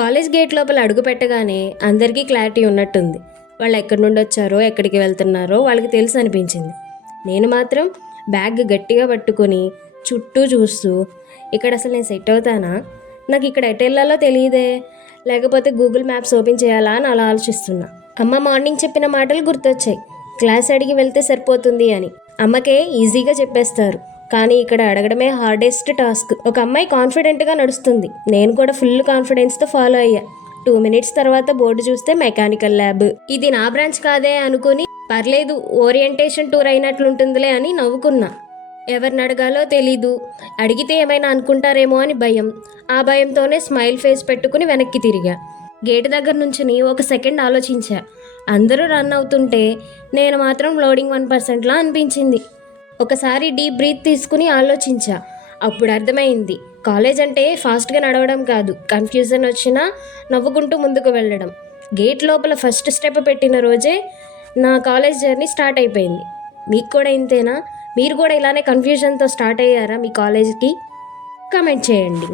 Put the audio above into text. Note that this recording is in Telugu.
కాలేజ్ గేట్ లోపల అడుగు పెట్టగానే అందరికీ క్లారిటీ ఉన్నట్టుంది. వాళ్ళు ఎక్కడి నుండి వచ్చారో ఎక్కడికి వెళ్తున్నారో వాళ్ళకి తెలుసు అనిపించింది. నేను మాత్రం బ్యాగ్ గట్టిగా పట్టుకొని చుట్టూ చూస్తూ ఇక్కడ అసలు నేను సెట్ అవుతానా, నాకు ఇక్కడ ఎటు వెళ్ళాలో తెలియదే, లేకపోతే గూగుల్ మ్యాప్స్ ఓపెన్ చేయాలా అని అలా ఆలోచిస్తున్నా. అమ్మ మార్నింగ్ చెప్పిన మాటలు గుర్తొచ్చాయి. క్లాస్ అడిగి వెళ్తే సరిపోతుంది అని. అమ్మకే ఈజీగా చెప్పేస్తారు, కానీ ఇక్కడ అడగడమే హార్డెస్ట్ టాస్క్. ఒక అమ్మాయి కాన్ఫిడెంట్గా నడుస్తుంది, నేను కూడా ఫుల్ కాన్ఫిడెన్స్తో ఫాలో అయ్యా. 2 minutes తర్వాత బోర్డు చూస్తే మెకానికల్ ల్యాబ్. ఇది నా బ్రాంచ్ కాదే అనుకుని పర్లేదు ఓరియంటేషన్ టూర్ అయినట్లుంటుందిలే అని నవ్వుకున్నా. ఎవరిని అడగాలో తెలీదు, అడిగితే ఏమైనా అనుకుంటారేమో అని భయం. ఆ భయంతోనే స్మైల్ ఫేస్ పెట్టుకుని వెనక్కి తిరిగా. గేటు దగ్గర నుంచి ఒక సెకండ్ ఆలోచించా. అందరూ రన్ అవుతుంటే నేను మాత్రం లోడింగ్ 1%లా అనిపించింది. ఒకసారి డీప్ బ్రీత్ తీసుకుని ఆలోచించా. అప్పుడు అర్థమైంది, కాలేజ్ అంటే ఫాస్ట్గా నడవడం కాదు, కన్ఫ్యూజన్ వచ్చినా నవ్వుకుంటూ ముందుకు వెళ్ళడం. గేట్ లోపల ఫస్ట్ స్టెప్ పెట్టిన రోజే నా కాలేజ్ జర్నీ స్టార్ట్ అయిపోయింది. మీకు కూడా ఇంతేనా? మీరు కూడా ఇలానే కన్ఫ్యూజన్తో స్టార్ట్ అయ్యారా మీ కాలేజ్కి? కామెంట్ చేయండి.